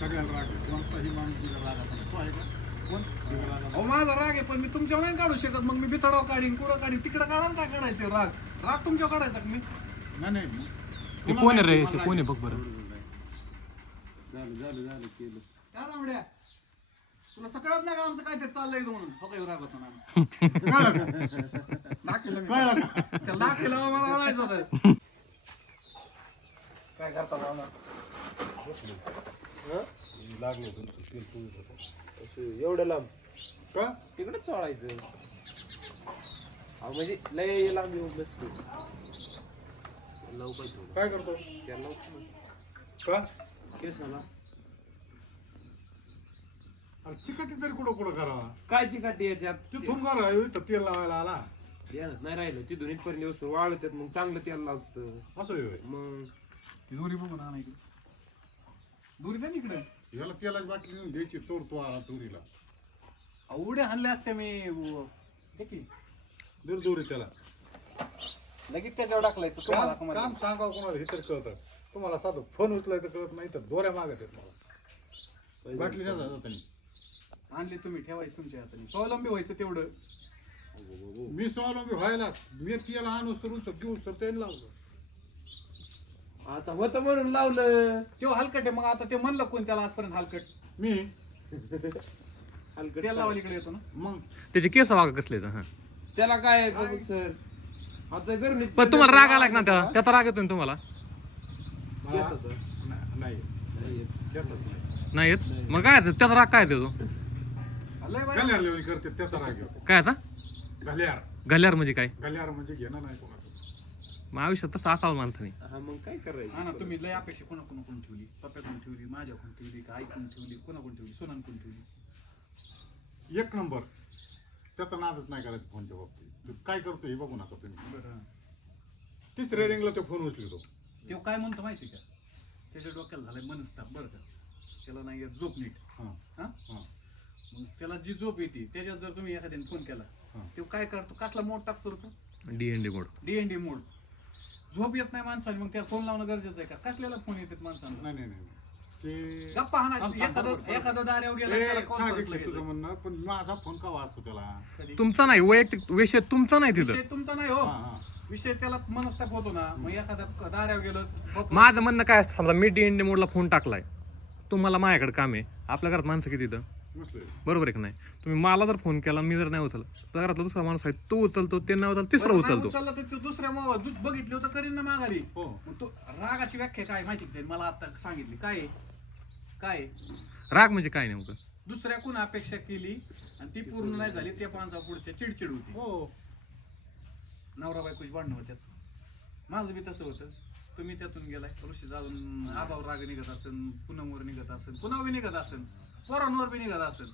सगळ्याला राग आहे. कोणताही माणूस रागाचा नाही. तो आहे का? कोण? अहो माझा राग आहे पण मी तुमच्यावर नाही काढू शकत. मग मी बिथडाव काढीन कुठं काढीन? तिकडं काढा ना काय काढायचं राग. राग तुमच्यावर काढायचा का मी? नाही नाही. ते कोण आहे रे? ते कोण आहे? बघ बरं. झालं झालं झालं केलं. काय रामड्या? तुला सगळ्यात नाही का आमचं काय ते चाललंय इथं म्हणून? हो काही राग नाकेलं मी. नाकेलं मला होतं. काय करता लावणार एवढं लांब? का? तिकडे चोळायचं. अहो म्हणजे लय लांब येऊन बसतो. लवकर काय करतो? त्याला का? केस ना अरे चिकटी तरी कुठं कुठं करावा? काय चिकाटी याच्यात तिथून करा इथं तेल लावायला आला? ध्यानच नाही राहिलं. तिथून इथपर्यंत येऊन वाळतात मग चांगलं तेल लागतं असं आहे होय. मग? ती दोरी बघून आणा इकडे दोरी ना इकडे. याला तेलाची बाटली नेऊन द्यायची तोर तो आला तुरीला उड्या आणल्या असत्या मी. व- हे की. दूर दोरी त्याला. लगेच त्याच्यावर टाकलायचं तुम्हाला काम तुम्हाला. काम सांगावं कोणाला हे तर कळतं. तुम्हाला साधं फोन उचलायचं कळत नाही तर दोऱ्या मागत आहेत मला बाटली नाही जात त्यांनी आणले तुम्ही ठेवायचं तुमच्या हाताने. स्वावलंबी व्हायचं तेवढं. मी स्वावलंबी व्हायला मी तेल आणूस तर उचल घेऊस तर तेल लावलं. आता होतं म्हणून लावलं. तो हलकट आहे मग आता ते म्हणलं कोण त्याला आजपर्यंत हलकट. मी? हलकट तेल लावायला इकडे येतो ना. मग? त्याचे केस वागा कसले हा? त्याला काय सर? आता गरमीत पण तुम्हाला राग आला ना त्याला? त्याचा राग येतो ना तुम्हाला? नाही त्याचाच नाही नाही येत. मग काय? त्याचा राग काय लय बाई. गल्यार लेवली करते त्याचा राग येतो. काय आता गल्यार. गल्यार म्हणजे काय? गल्यार म्हणजे घेणं नाही कोणाचं मग आयुष्यात तसं असावं माणसाने. हा मग काय हा ना करायचं तुम्ही लय अपेक्षा कोणा कोणा कोण ठेवली? पप्प्याकडून ठेवली? माझ्याकडून ठेवली का आईकडून ठेवली? कोणाकडून ठेवली? सोनाकडून ठेवली? एक नंबर. त्याचा नादच नाही करायचं फोनच्या बाबतीत. तो काय करतो हे बघू नका तुम्ही. बरं तिसऱ्या रिंगला तो फोन उचलतो. तो काय म्हणतो माहिती का? त्याच्या डोक्याला झालंय मनस्ताप बरं का? त्याला नाही येत झोप नीट. हां. हा? हां. मग त्याला जी झोप येते त्याच्यात जर तुम्ही एखाद्याने फोन केला हा. तो काय करतो? कसला मोड टाकतो रे तो? डीएनडी मोड डीएनडी मोड झोप येत नाही माणसाने मग त्याला फोन लावणं गरजेचं आहे का? कसल्याला फोन येतात माणसाला? नाही नाही नाही. ते गप्पा थांब, थांब, एखादं बरोबर. एखादं दाऱ्यावर गेला ते त्याला call साहजिक करतो आहे तुझं लगेच. म्हणणं पण माझा फोन का वाचतो त्याला? कधी? तुमचा नाही वैयक्तिक विषय तुमचा नाही तिथं. विषय तुमचा नाही हो. हा हा. विषय त्याला मनस्ताप होतो ना मग एखादा दाऱ्यावर गेलो माझं म्हणणं काय असतं समजा मी डीएनडी मोडला फोन टाकलाय. तुम्हाला माझ्याकडे काम आहे. आपल्या घरात माणसं किती मस्त बरोबर आहे की नाही? तुम्ही मला जर फोन केला मी जर नाही उचल तर घरातला दुसरा माणूस आहे तो उचलतो ते नाही उचल तिसरा नाही उचलतो. उचलला तर तो दुसऱ्या मोबाईल दूध बघितलं होतं करीन ना माघारी. हो. मग तो रागाची व्याख्या काय माहिती का त्याने मला आता सांगितली. काय आहे? काय आहे? राग म्हणजे काय नेमकं? दुसऱ्याकडून अपेक्षा केली आणि ती पूर्ण नाही झाली त्या माणसा पुढच्या चिडचिड होती. हो. नवरा बायकोची भांडणं होत्यात. माझं बी तसं होतं. तुम्ही त्यातून गेलाय. ऋषी जाऊन आबावर राग निघत असेल पुनमवर निघत असेल पुन्हा निघत असेल पोरांवर बी निघत असेल.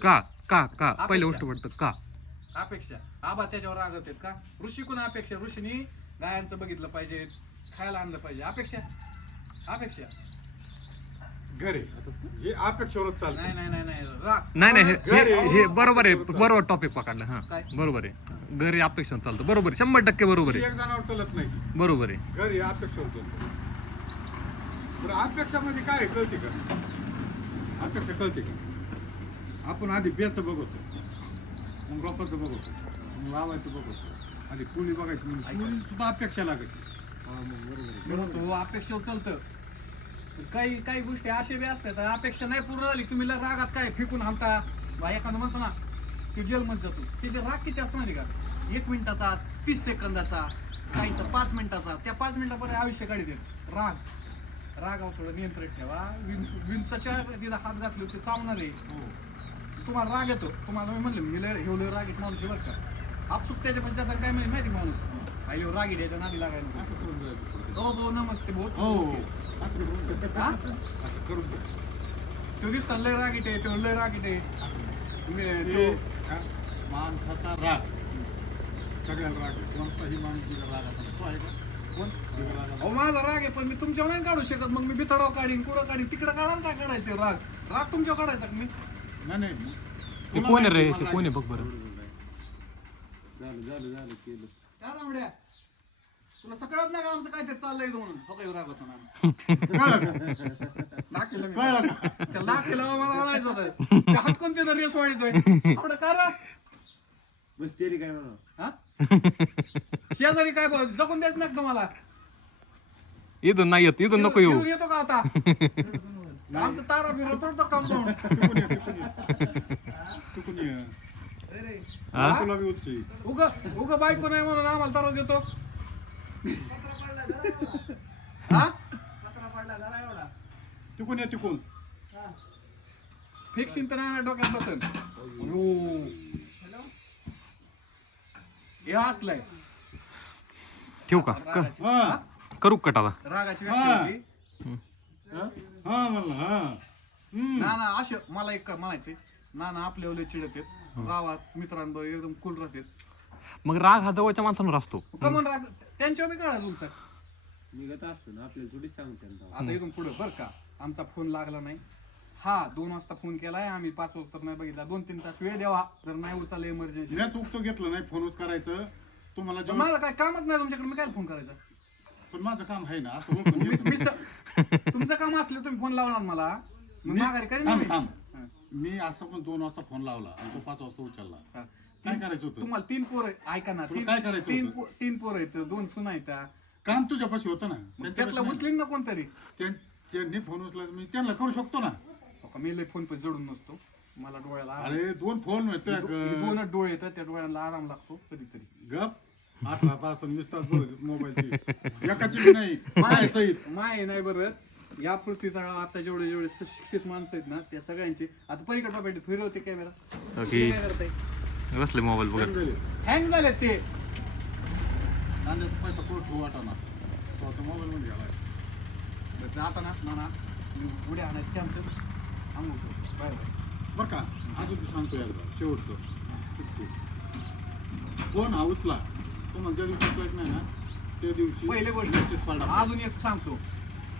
का? का? का? पहिली गोष्ट पडतं का? अपेक्षा. आबा त्याच्यावर रागत आहेत का? ऋषी कोण अपेक्षा? ऋषीनी गायांचं बघितलं पाहिजे खायला आणलं पाहिजे. अपेक्षा? अपेक्षा. घरी. हे अपेक्षावरच चालतं. नाही नाही नाही नाही. राग नाही नाही हे- हे हे बरोबर आहे. बरोबर टॉपिक पकडला हा. काय? बरोबर आहे. घरी अपेक्षा चालतं. बरोबर आहे. शंभर टक्के बरोबर आहे. एक जणावर चालत नाही. बरोबर आहे. घरी अपेक्षावर चालतं. बरं अपेक्षा म्हणजे काय आहे? कळते का? अपेक्षा कळते का? आपण आधी बेचं बघतो. मग रोपाचं बघतो. मग लावायचं बघतो. आधी कुणी बघायची कुणी सुद्धा अपेक्षा लागते मी म्हणतो अपेक्षेवर चालतं. पण काही काही गोष्टी अशा बी असतात. अपेक्षा नाही पूर्ण झाली तुम्ही लय रागात काय फेकून हाणता बा एखादं म्हणतो ना ते जेलमध्ये जातो. ते राग किती असतो माहिती का? एक मिनिटाचा तीस सेकंदाचा काहीचा पाच मिनिटाचा. त्या पाच मिनिटापर्यंत आयुष्य काढी देत राग. रागावर थोडं नियंत्रण ठेवा विंच विंचाच्या तिला हात घातले ते चावणार आहे तुम्हाला राग येतो तुम्हाला मी म्हणलं मी लय हेवलं रागीत माणूस बरं का आपसुक त्याच्या पण त्याचा काय म्हणजे माहिती माणूस आईवर रागीत याच्या नादी लागायला. असं करून जायचं. हो हो नमस्ते भाऊ हो हो. असं करून. हा? असं करून. तो दिसता लय रागीट आहे तो लय रागीट आहे तुम्ही ते, तो हा, माणसाचा राग सगळ्याला राग. कोणताही माणूस बिगर रागाचा नाही. तो आहे का अहो माझा राग आहे पण मी तुमच्यावर नाही काढू शकत. मग मी बिथडाव काढीन कुठं काढीन? तिकडं काढा ना काय काढायचं राग? राग तुमच्यावर काढायचा का मी? नाही नाही. ते कोण आहे रे? ते कोण आहे? बघ बरं. झालं झालं झालं केलं. काय रामड्या. तुला सगळ्यात नाही का आमचं काय ते चाललंय इथं म्हणून? हो काही राग होतो ना मी. कळलं. का मला आणायचं होतं. ते हात कोणते तर रेस वाढतोय. आपलं करा. बस तेरी काय म्हणा हा? शेजारी काय बोल जगून देत नाही का तुम्हाला इथून नाही येत इथून नको येऊ. येतो का आता? आमचं तारा फिरव तोडतो कंपाऊंड तिकून ये तिकून ये. तिकून ये. हा? तुला बी उचची उग उग बायको नाही म्हणून आम्हाला तारा देतो. हा? तिकून ये तिकून फिक्सिंग तर नाही डोक्यात बसन हे असलंय. ठेवू का? क- हा. करू कट आता रागाची हा. व्यक्ती होती. हा? म्हणलं हा. हम्म. ना ना असे मला एक म्हणायचे ना ना आपल्या ओले चिडत आहेत. गावात मित्रांबरोबर एकदम कुल राहतात मग राग हा जवळच्या माणसांवर असतो. कमन राग? त्यांच्यावर बी काढा तुमचा. निघत असतं ना आपल्याला थोडीच सांगते आता इथून पुढे बरं का? आमचा फोन लागला नाही. हा दोन वाजता फोन केलाय आम्ही पाच वाजता नाही बघितला. दोन तीन तास वेळ द्यावा जर नाही उचललं इमर्जन्सी मी चुकतो घेतलं नाही फोनच करायचं. तुम्हाला जेव्हा- माझं काय कामच नाही तुमच्याकडे मी काय फोन करायचा? पण माझं काम आहे ना असं ओळखून तुमचं काम असलं तुम्ही फोन लावणार मला. मग माघारी करेन ना थांब. मी. हा. असं पण दोन वाजता फोन लावला आणि तो पाच वाजता उचलला. हा. काय करायचं होतं? तुम्हाला तीन पोर ऐका ना तुला तीन काय करायचं तीन होतं? पो- तीन पोर आहेत. दोन सुना आहेत. काम तुझ्यापाशी होतं ना. मग त्यातला त्यांच्यापाशी नाही. उचलीन ना कोणतरी. त्यां- त्यांनी फोन उचला मी त्यांना करू शकतो ना. का, मी लय फोन पे जडून नसतो. मला डोळ्याला आराम- अरे दोन फोन हे दोनच डोळे येतात त्या डोळ्याला आराम लागतो कधीतरी. गप. अठरा तास आणि वीस तास बोलत मोबाईलची. एकाची बी नाही माय सहित. माय नाही बरं. या पृथ्वीचा आता जेवढे जेवढे सुशिक्षित माणसं आहेत ना त्या सगळ्यांची आता पलीकडे बाबा फिरवते कॅमेरा ओके. काय करताय? बसले मोबाईल बघत? हँग झालेत. ते. कांद्याचा पैसा कुठं ठेवू वाटाना तो आता मोबाईल मध्ये बरं, आता ना ना ना मी उड्या आणायची कॅन्सल आंघोळ बाय बाय बरं का? अजून मी सांगतो एकदा शेवटचं. फोन हा उचला. तुम्हाला ज्या दिवशी कळत नाही ना त्या दिवशी पहिली गोष्ट message पडा. अजून एक सांगतो.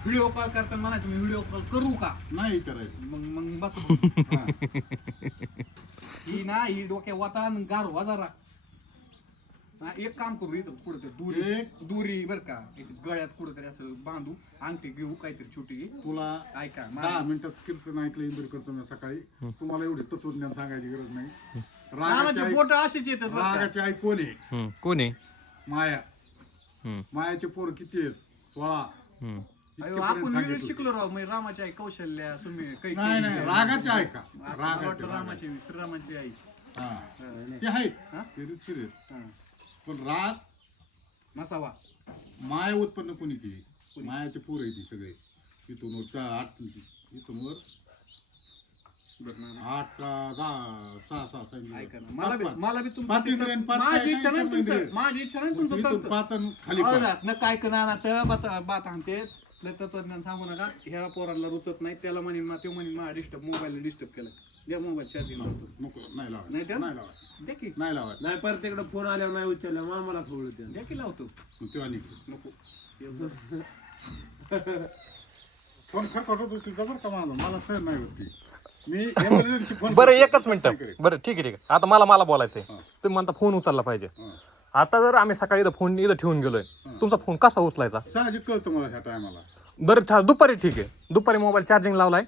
व्हिडिओ कॉल करताना म्हणायचं मी व्हिडिओ कॉल करू का? नाही विचारायचं मग मग बस हा. ही ना ही डोक्या वाता गार जरा. हा, एक काम करू इथं पुढे दुरी. एक- दुरी बर का इथं गळ्यात कुठेतरी असं बांधू अंगठी घेऊ काहीतरी छोटी. तुला ऐका दहा मिनिटात कीर्तन ऐकलं इंदूर करतो मी सकाळी. तुम्हाला एवढे तत्वज्ञान सांगायची गरज नाही. रागाची आई- बोट असेच येतात बरं का. रागाची आई कोण आहे? हम्म, कोण आहे? माया. हम्म, मायाचे पोर किती आहेत? सोळा. हम्म. अयो, इतकेपर्यंत आपण वेगळं सांगितलं. शिकलो राव म्हणजे रामाची आई कौशल्या सुमी काही नाही नाही रागाची आहे का? असं मला रागाची रागाची. रामाची श्रीरामाची आई. हा. ते आहेत. हा? ते रीतशीर आहेत. हा. पण राग नसावा माया उत्पन्न कोणी केली मायाचे पोर आहे ती सगळे इथून वर का आठ इथून वर बरं. आठ का दहा सहा सहा. ऐका ना मला बी मला बी तुमचं पाच काय माझी इच्छा नाही काय तुमचं इंद्रिय? माझी इच्छा नाही तुमचं इथून तंत्र. पाच आणि खाली पाच. न काय बात बात आणते लय तत्वज्ञान सांगू नका. ह्या पोरांना रुचत नाही. त्याला म्हणेन मा तो म्हणेन मा डिस्टर्ब मोबाईल डिस्टर्ब केलं द्या मोबाईल चार्जिंग लावतो नको नाही लावायचं नाही? नाही द्या की. नाही लावायचं नाही परत इकडे फोन आल्यावर नाही उचलला मग मला फोन होते की लावतो. तेव्हा निघतो नको. फोन खरखट होती जबर का माझा? मला सहन नाही होती मी emergency बरं. एकच मिनिट. बरं ठीक आहे ठीक आहे. आता मला मला बोलायचंय. हा. तुम्ही म्हणता फोन उचलला पाहिजे. आता जर आम्ही सकाळी इथं फोन इथं ठेवून गेलोय तुमचा फोन कसा उचलायचा? साहजिक कळतं मला ह्या टायमाला. बरं ठा- दुपारी ठीक आहे. दुपारी मोबाईल चार्जिंग लावलाय.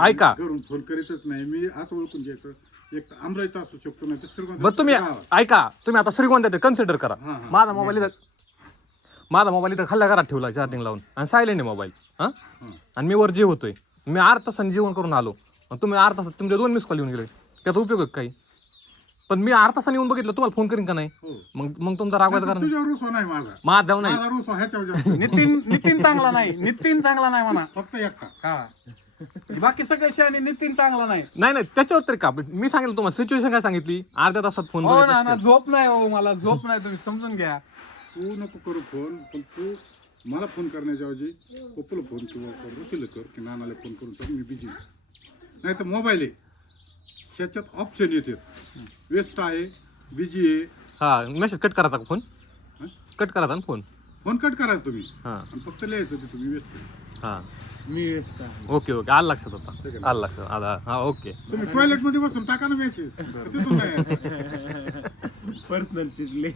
ऐका. फोन करीतच नाही. मी असं ओळखून घ्यायचं. एक अमरावतीत असू शकतो नाही तर श्रीगोंद्यात बरं तुम्ही गावात. ऐका तुम्ही आता श्रीगोंद्यात कन्सिडर करा. हा, हा. माझा मोबाईल इथं माझा मोबाईल इथं खाल्ल्या घरात ठेवला चार्जिंग लावून. आणि सायलेंट आहे मोबाईल. हां. आणि मी वर जे होतोय मी अर्धा तासाने जेवण करून आलो. आणि तुम्ही अर्धा तासात तुमचे दोन मिस कॉल येऊन गेले. त्याचा उपयोग आहे का काही? पण मी अर्धा तासाने येऊन बघितलं तुम्हाला फोन करीन का नाही? हो. मग मग तुमचा रागवायचं कारण तुझ्यावर रुसवा नाही माझा. जाऊ नाही. माझा रुसवा ह्याच्यावर. जास्त. नितीन नितीन चांगला नाही. नितीन चांगला नाही म्हणा. फक्त एकटा हा. बाकी सगळे शहाणे नितीन चांगला नाही. नाही नाही त्याच्यावर तरी का? मी सांगितलं तुम्हाला सिच्युएशन काय सांगितली? अर्ध्या तासात फोन हो ना ना झोप नाही हो मला झोप नाही तुम्ही समजून घ्या. तू नको करू फोन पण तू मला फोन करण्याच्या ऐवजी पप्पूला फोन किंवा कर की नानाला फोन करून तर मी बिझी नाही तर मोबाईल आहे. त्याच्यात ऑप्शन येते. व्यस्त आहे बिझी आहे. हा मेसेज कट करायचा का फोन हं? कट करायचा ना फोन फोन कट करा तुम्ही. हा. आणि फक्त लिहायचं होतं तुम्ही व्यस्त आहे. हा. मी व्यस्त आहे. ओके ओके आलं लक्षात होता आलं लक्षात. आला. हा ओके तुम्ही टॉयलेटमध्ये बसून टाका ना मेसेज तिथून नाही पर्सनल शिकले